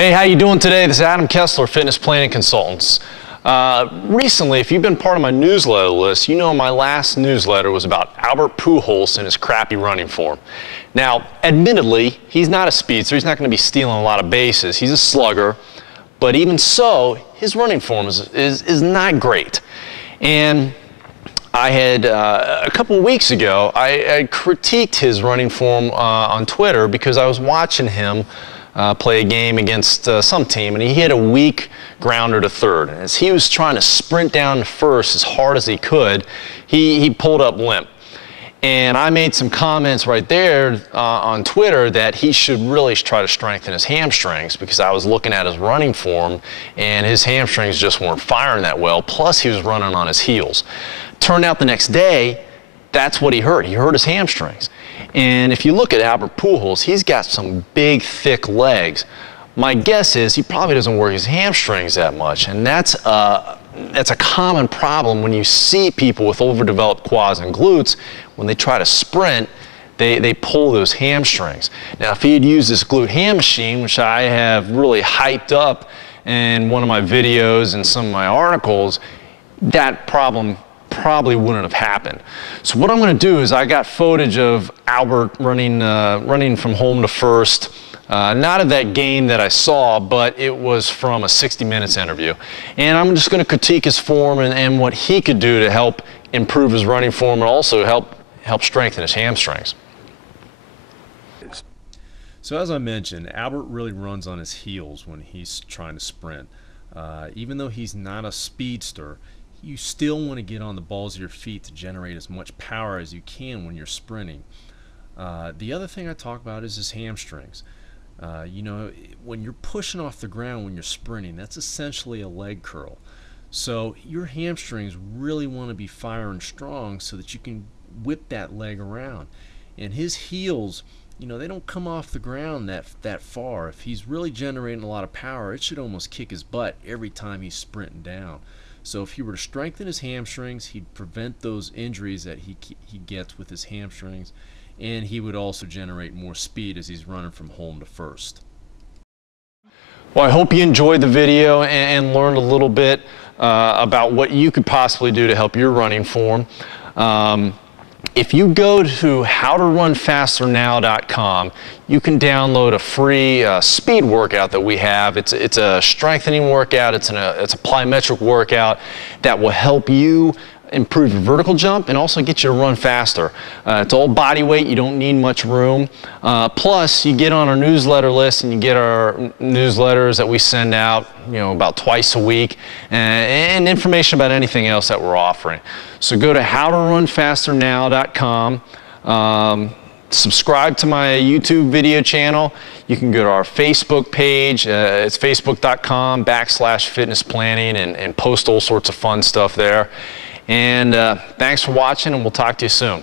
Hey, how you doing today? This is Adam Kessler, Fitness Planning Consultants. Recently, if you've been part of my newsletter list, you know my last newsletter was about Albert Pujols and his crappy running form. Now, admittedly, he's not a speedster. He's not going to be stealing a lot of bases. He's a slugger. But even so, his running form is not great. And I had, a couple of weeks ago, I critiqued his running form on Twitter because I was watching him play a game against some team, and he hit a weak grounder to third. And as he was trying to sprint down to first as hard as he could, he pulled up limp. And I made some comments right there on Twitter that he should really try to strengthen his hamstrings, because I was looking at his running form and his hamstrings just weren't firing that well, plus he was running on his heels. Turned out the next day, that's what he hurt. He hurt his hamstrings. And if you look at Albert Pujols, he's got some big, thick legs. My guess is he probably doesn't work his hamstrings that much, and that's a common problem when you see people with overdeveloped quads and glutes. When they try to sprint, they pull those hamstrings. Now, if he had used this glute ham machine, which I have really hyped up in one of my videos and some of my articles, that problem probably wouldn't have happened. So what I'm going to do is I got footage of Albert running from home to first. Not of that game that I saw, but it was from a 60 Minutes interview. And I'm just going to critique his form and what he could do to help improve his running form and also help strengthen his hamstrings. So as I mentioned, Albert really runs on his heels when he's trying to sprint. Even though he's not a speedster, you still want to get on the balls of your feet to generate as much power as you can when you're sprinting. The other thing I talk about is his hamstrings. You know, when you're pushing off the ground when you're sprinting, that's essentially a leg curl. So your hamstrings really want to be firing strong so that you can whip that leg around. And his heels, you know, they don't come off the ground that far. If he's really generating a lot of power, it should almost kick his butt every time he's sprinting down. So if he were to strengthen his hamstrings, he'd prevent those injuries that he gets with his hamstrings, and he would also generate more speed as he's running from home to first. Well, I hope you enjoyed the video and learned a little bit about what you could possibly do to help your running form. If you go to howtorunfasternow.com, you can download a free speed workout that we have. It's a strengthening workout. It's a plyometric workout that will help you improve your vertical jump and also get you to run faster. It's all body weight. You don't need much room. Plus, you get on our newsletter list and you get our newsletters that we send out, you know, about twice a week, and information about anything else that we're offering. So go to howtorunfasternow.com. Subscribe to my YouTube video channel. You can go to our Facebook page. It's facebook.com/fitnessplanning and post all sorts of fun stuff there. And thanks for watching, and we'll talk to you soon.